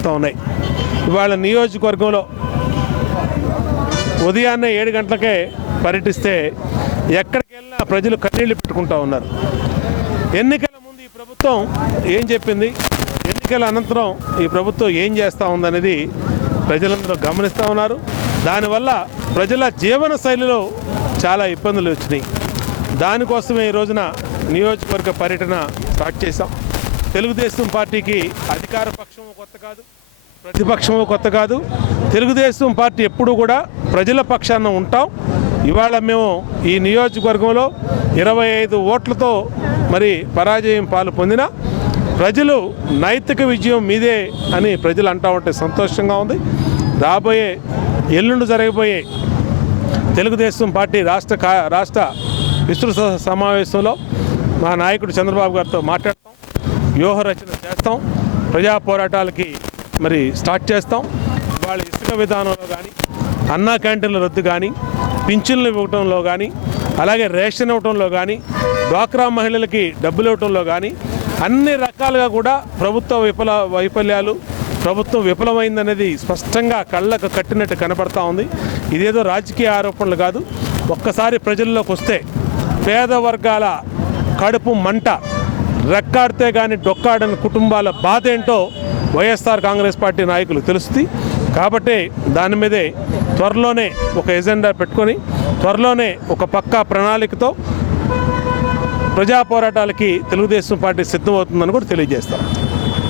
అయిపోతూ ఉన్నాయి. ఇవాళ నియోజకవర్గంలో ఉదయాన్నే 7 గంటలకే పర్యటిస్తే ఎక్కడికి వెళ్ళినా ప్రజలు కన్నీళ్లు పెట్టుకుంటూ ఉన్నారు. ఎన్నికల ముందు ఈ ప్రభుత్వం ఏం చెప్పింది, ఎన్నికల అనంతరం ఈ ప్రభుత్వం ఏం చేస్తూ ఉందనేది ప్రజలందరూ గమనిస్తూ ఉన్నారు. దానివల్ల ప్రజల జీవన శైలిలో చాలా ఇబ్బందులు వచ్చినాయి. దానికోసమే ఈ రోజున నియోజకవర్గ పర్యటన స్టార్ట్ చేశాం. తెలుగుదేశం పార్టీకి అధికార పక్షము కొత్త కాదు, ప్రతిపక్షము కొత్త కాదు. తెలుగుదేశం పార్టీ ఎప్పుడూ కూడా ప్రజల పక్షాన ఉంటాం. ఇవాళ మేము ఈ నియోజకవర్గంలో 25 ఓట్లతో మరి పరాజయం పాలు పొందిన ప్రజలు నైతిక విజయం మీదే అని ప్రజలు అంటూ ఉంటే సంతోషంగా ఉంది. రాబోయే ఎల్లుండి జరగబోయే తెలుగుదేశం పార్టీ రాష్ట్ర విస్తృత సమావేశంలో మా నాయకుడు చంద్రబాబు గారితో మాట్లాడతాం, వ్యూహ రచన చేస్తాం, ప్రజా పోరాటాలకి మరి స్టార్ట్ చేస్తాం. వాళ్ళ ఇసుక విధానంలో కానీ, అన్నా క్యాంటీన్ల రద్దు కానీ, పింఛన్లు ఇవ్వటంలో కానీ, అలాగే రేషన్ ఇవ్వటంలో కానీ, డ్వాక్రా మహిళలకి డబ్బులు ఇవ్వటంలో కానీ అన్ని రకాలుగా కూడా ప్రభుత్వ వైఫల్యాలు, ప్రభుత్వం విఫలమైందనేది స్పష్టంగా కళ్ళకు కట్టినట్టు కనపడతా ఉంది. ఇదేదో రాజకీయ ఆరోపణలు కాదు. ఒక్కసారి ప్రజల్లోకి వస్తే పేద వర్గాల కడుపు మంట, రెక్కాడితే కానీ డొక్కాడని కుటుంబాల బాధ ఏంటో వైఎస్ఆర్ కాంగ్రెస్ పార్టీ నాయకులు తెలుస్తుంది. కాబట్టి దాని మీదే త్వరలోనే ఒక ఎజెండా పెట్టుకొని త్వరలోనే ఒక పక్కా ప్రణాళికతో ప్రజా పోరాటాలకి తెలుగుదేశం పార్టీ సిద్ధమవుతుందని కూడా తెలియజేస్తాం.